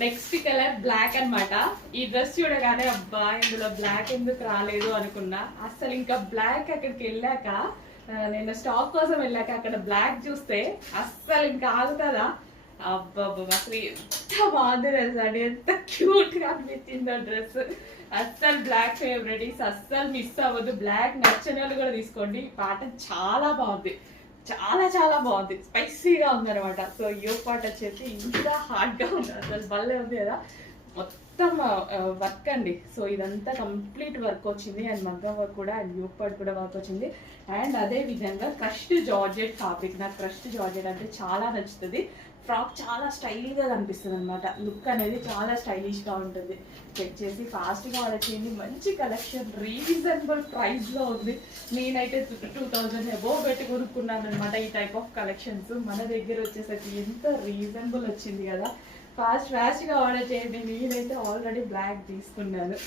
Next colour black అన్నమాట. ఈ dress చూడగానే అబ్బా ఇందులో బ్లాక్ ఎందుకు రాలేదు అనుకున్నా. అసలు ఇంకా బ్లాక్ అక్కడికి వెళ్ళాక నేను స్టాక్ కోసం వెళ్ళాక అక్కడ బ్లాక్ చూస్తే అస్సలు ఇంకా ఆగుతుందా. అబ్బబ్బా అసలు ఎంత బాగుంది తెలుసా అండి, ఎంత క్యూట్ గా అనిపించిందో డ్రెస్. అస్సలు బ్లాక్ ఫేవరెట్, అస్సలు మిస్ అవ్వద్దు. బ్లాక్ నచ్చని వాళ్ళు కూడా తీసుకోండి. ప్యాటర్న్ చాలా బాగుంది, చాలా చాలా బాగుంది, స్పైసీగా ఉందన్నమాట. సో యోగ్ పార్ట్ వచ్చేసి ఇంకా హార్డ్గా ఉంది, అసలు భలే ఉంది కదా. మొత్తం వర్క్ అండి. సో ఇదంతా కంప్లీట్ వర్క్ వచ్చింది, అండ్ మగ్గం వర్క్ కూడా, అండ్ యోగ్ పార్ట్ కూడా వర్క్ వచ్చింది. అండ్ అదే విధంగా క్రష్డ్ జార్జెట్ ఫ్యాబ్రిక్. నాకు క్రష్డ్ జార్జెట్ అంటే చాలా నచ్చుతుంది. ఫ్రాక్ చాలా స్టైల్గా కనిపిస్తుంది అనమాట. లుక్ అనేది చాలా స్టైలిష్గా ఉంటుంది. చెక్ చేసి ఫాస్ట్గా ఆర్డర్ చేయండి. మంచి కలెక్షన్, రీజనబుల్ ప్రైస్లో ఉంది. నేనైతే 2000 అబోవ్ పెట్టి కొనుక్కున్నాను అనమాట ఈ టైప్ ఆఫ్ కలెక్షన్స్. మన దగ్గర వచ్చేసరికి ఎంత రీజనబుల్ వచ్చింది కదా. ఫాస్ట్గా ఆర్డర్ చేయండి. నేనైతే ఆల్రెడీ బ్లాక్ తీసుకున్నాను.